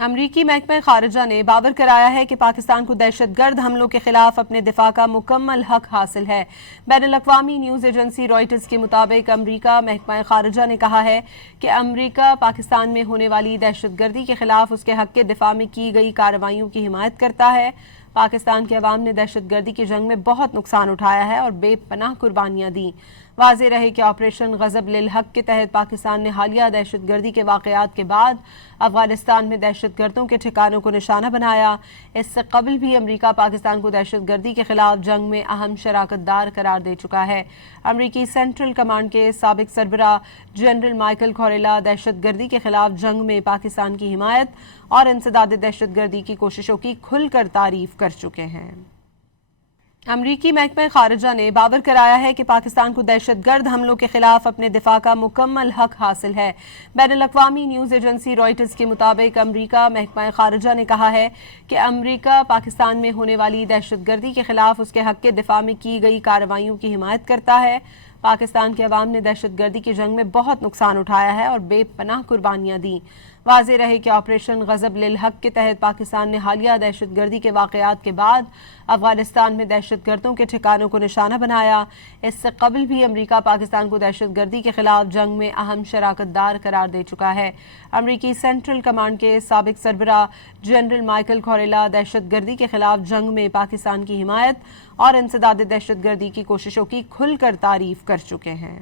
अमरीकी महकमा खारजा ने बावर कराया है कि पाकिस्तान को दहशतगर्द हमलों के खिलाफ अपने दिफा का मुकम्मल हक हासिल है। बैनुल-अक़वामी न्यूज़ एजेंसी रॉयटर्स के मुताबिक अमरीका महकमा खारजा ने कहा है कि अमरीका पाकिस्तान में होने वाली दहशतगर्दी के खिलाफ उसके हक के दिफा में की गई कार्रवाइयों की हिमायत करता है। पाकिस्तान के अवाम ने दहशतगर्दी की जंग में बहुत नुकसान उठाया है और बेपनाह कुर्बानियाँ दी। वाज़ेह रहे कि ऑपरेशन गज़ब लिल हक के तहत पाकिस्तान ने हालिया दहशतगर्दी के वाक़यात के बाद अफगानिस्तान में दहशतगर्दों के ठिकानों को निशाना बनाया। इससे कबल भी अमरीका पाकिस्तान को दहशतगर्दी के खिलाफ जंग में अहम शराकतदार करार दे चुका है। अमरीकी सेंट्रल कमांड के साबिक सरबराह जनरल माइकल कोरेला दहशतगर्दी के खिलाफ जंग में पाकिस्तान की हिमायत और इंसदाद दहशतगर्दी की कोशिशों की खुलकर तारीफ कर चुके हैं। अमरीकी महकमा खारजा ने बावर कराया है कि पाकिस्तान को दहशतगर्द हमलों के खिलाफ अपने दिफा का मुकम्मल हक हासिल है। बैनुल-अक़वामी न्यूज़ एजेंसी रॉयटर्स के मुताबिक अमरीका महकमा खारजा ने कहा है कि अमरीका पाकिस्तान में होने वाली दहशतगर्दी के खिलाफ उसके हक के दिफा में की गई कार्रवाइयों की हिमायत करता है। पाकिस्तान के अवाम ने दहशतगर्दी की जंग में बहुत नुकसान उठाया है और बेपनाह कुर्बानियाँ दी। वाज़ेह रहे कि ऑपरेशन गज़ब लिल हक के तहत पाकिस्तान ने हालिया दहशतगर्दी के वाक़यात के बाद अफगानिस्तान में दहशतगर्दों के ठिकानों को निशाना बनाया। इससे कबल भी अमरीका पाकिस्तान को दहशतगर्दी के खिलाफ जंग में अहम शराकतदार करार दे चुका है। अमरीकी सेंट्रल कमांड के साबिक सरबराह जनरल माइकल कोरेला दहशतगर्दी के खिलाफ जंग में पाकिस्तान की हिमायत और इंसदाद दहशतगर्दी की कोशिशों की खुलकर तारीफ कर चुके हैं।